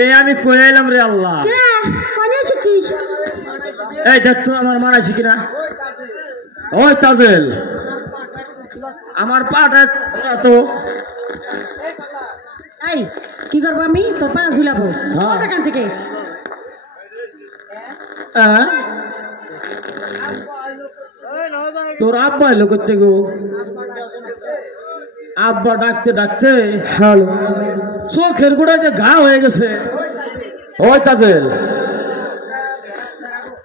এই আমি কয়ে এলাম রে আল্লাহ এই দেখ তো আমার মারাইছি কিনা ওই তাজেল আমার পাটা তো এই কি করবো আমি তোর পা ঝুলাবো এখান থেকে তোর আব্বা এলো করতে গো আব্বা ডাকতে ডাকতে হ্যালো চোখের গোড়ায় যে ঘা হয়ে গেছে ওই তাজেল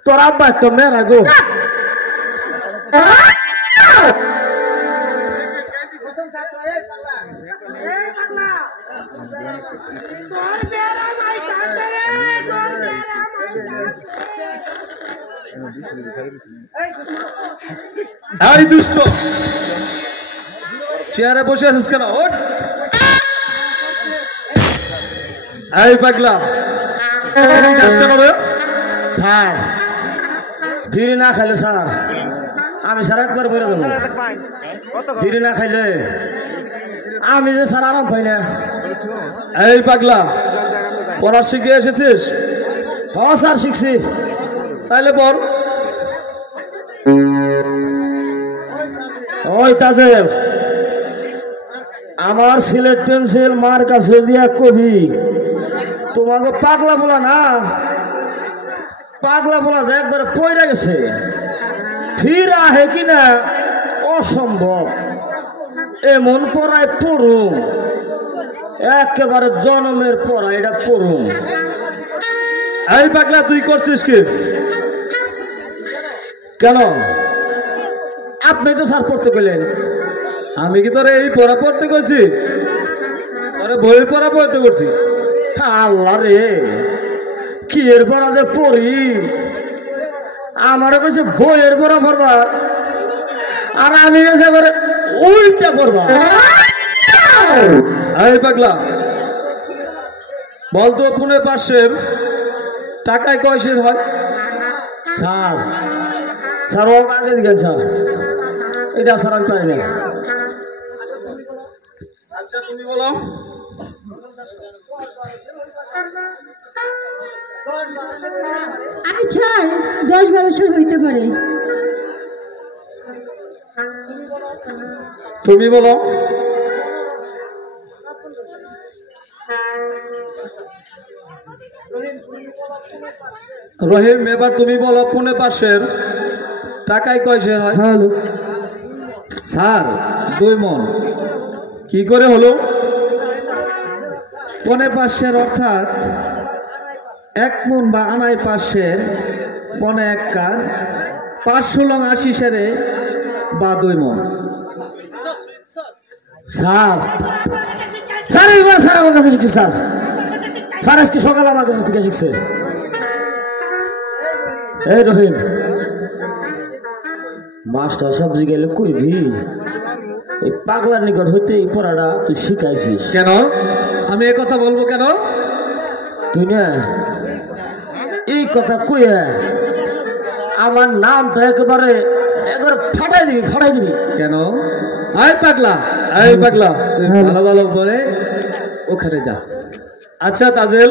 তোর আব্বা একটা মেরা গো আরে দুষ্ট চেয়ারে বসে আছিস কেন ওঠ এই পাগলা স্যার বিড়ি না খাইলে স্যার আমি স্যার একবার বেরো দেবো বিড়ি না খাইলে আমি যে স্যার আরাম পাই না এই পাগলা পড়ার শিখে এসেছিস হ্যাঁ স্যার শিখছি তাইলে পর ওই তাজেল আমার সিলেট পেন্সিল মার কাছে দিয়া কবি তোমাকে পাগলা বলা না পাগলা বলা যে একবার পয়রা গেছে ফির আহে কিনা অসম্ভব এমন পড়ায় পড়ুম একেবারে জনমের পড়া এটা পড়ুম এই পাগলা তুই করছিস কি কেন আপনি তো স্যার পড়তে গেলেন আমি কি তোরে এই পড়া পড়তে করছি তোরে বই পড়া পড়তে করছি আল্লাহ রে কি এর পড়া যে পড়ি আমারও কাছে বইয়ের পড়া পড়বার আর আমি এসে করে ওইটা পড়বা এই পাগলা বলতো পুনে পাশের টাকায় কয়সের হয় স্যার স্যার ও আগে দিকে স্যার এটা স্যার আমি পারি না আচ্ছা তুমি বলো আমি স্যার 10-12 হইতে পারে তুমি বলো রহিম এবার তুমি বলো পুনে পাশের টাকায় কয়সের হয় হ্যালো স্যার 2 মণ কি করে হলো পনে পাশের অর্থাৎ 1 মণ বা আনাই পাশের পনে 1 কার 5 80 সেরে বা 2 মণ স্যার স্যার এইবার স্যার আমার কাছে শিখছে স্যার স্যার আজকে সকালে আমার কাছে থেকে শিখছে এই রহিম মাস্টার সবজি গেলে কইবি এই পাগলার নিকট হইতে এই পড়াটা তুই শিখাইছিস কেন আমি এ কথা বলবো কেন তুই না এই কথা কইয়া আমার নামটা একেবারে ফাটাই দিবি কেন আয় পাগলা এই পাগলা তুই ভালো ভালো করে ওখানে যা আচ্ছা তাজেল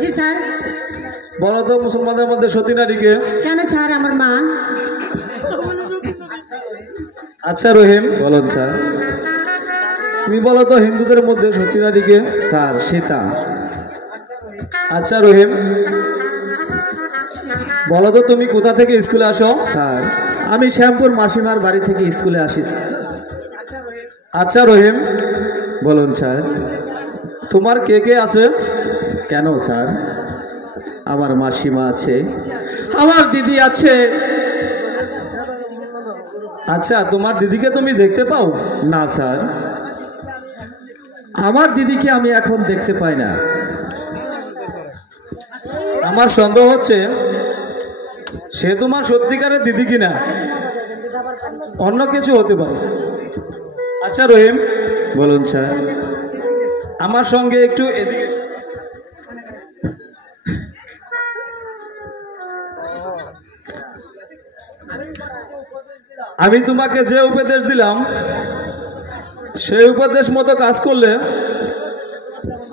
জি স্যার বলো তো মুসলমানদের মধ্যে সতী নারীকে কেন স্যার আমার মা আচ্ছা রহিম বলুন স্যার তুমি বলো তো হিন্দুদের মধ্যে সতী নারীকে স্যার সীতা আচ্ছা রহিম বলো তো তুমি কোথা থেকে স্কুলে আসো স্যার আমি শ্যামপুর মাসিমার বাড়ি থেকে স্কুলে আসি আচ্ছা রহিম বলুন স্যার তোমার কে কে আছে কেন স্যার আমার মাসিমা আছে আমার দিদি আছে আচ্ছা তোমার দিদিকে তুমি দেখতে পাও না স্যার আমার দিদিকে আমি এখন দেখতে পাই না আমার সন্দেহ হচ্ছে সে তোমার সত্যিকারের দিদি কিনা অন্য কিছু হতে পারে আচ্ছা রহিম বলুন স্যার আমার সঙ্গে একটু এদিকে আমি তোমাকে যে উপদেশ দিলাম সেই উপদেশ মতো কাজ করলে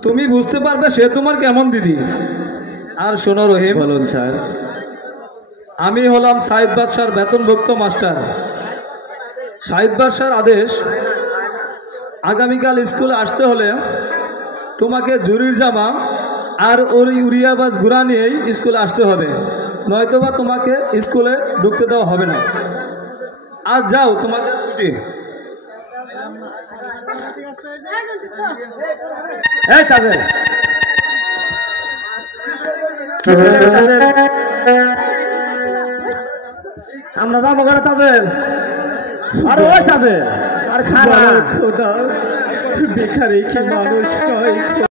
তুমি বুঝতে পারবে সে তোমার কেমন দিদি। আর শোনো রহিম, বলুন স্যার। আমি হলাম সাইদ বাদশার বেতনভুক্ত মাস্টার। সাইদ বাদশার আদেশ, আগামীকাল স্কুলে আসতে হলে তোমাকে জুরির জামা আর ওই উড়িয়াবাজ ঘোড়া নিয়েই স্কুলে আসতে হবে, নয়তোবা তোমাকে স্কুলে ঢুকতে দেওয়া হবে না। আজ যাও, তোমাদের ছুটি। এই তাজেল, আমরা যাবো করে তাজেল। আরে ওই তাজেল, আর খারাপ খোদা, বেকারি কি মানুষ নয়।